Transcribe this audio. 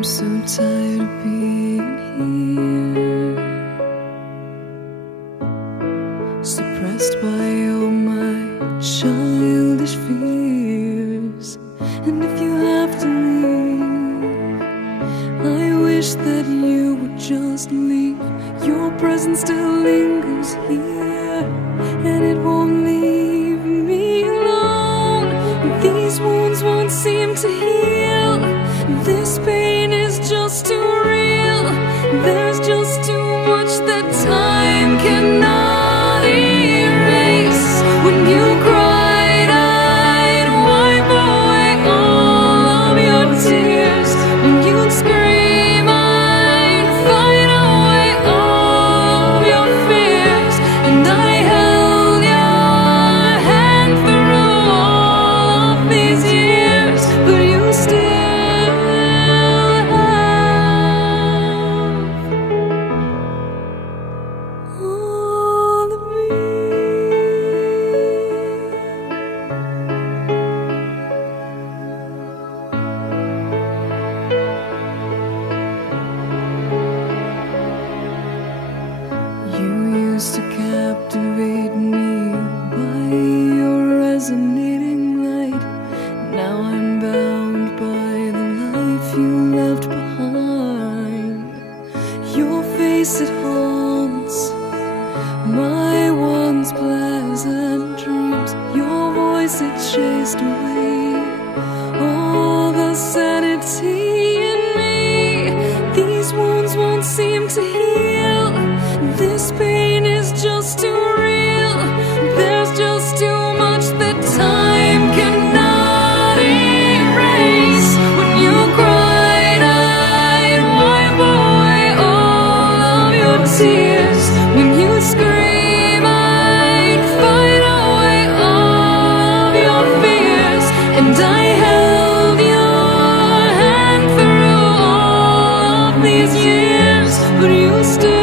I'm so tired of being here, suppressed by all my childish fears. And if you have to leave, I wish that you would just leave. Your presence still lingers here, and it won't leave me alone. These wounds won't seem to heal. This pain is just too real. There's just too much that time cannot erase. When you cried, I'd wipe away all of your tears. When you'd scream, I'd fight away all of your fears. And I held your hand through all of these years, but you still to captivate me by your resonating light. Now I'm bound by the life you left behind. Your face, it haunts my once pleasant dreams. Your voice, it chased away all the sanity in me. These wounds won't seem to heal. This pain is just too real. There's just too much that time cannot erase. When you cried, I'd wipe away all of your tears. When you scream, I'd fight away all of your fears. And I held your hand through all of these years, but you still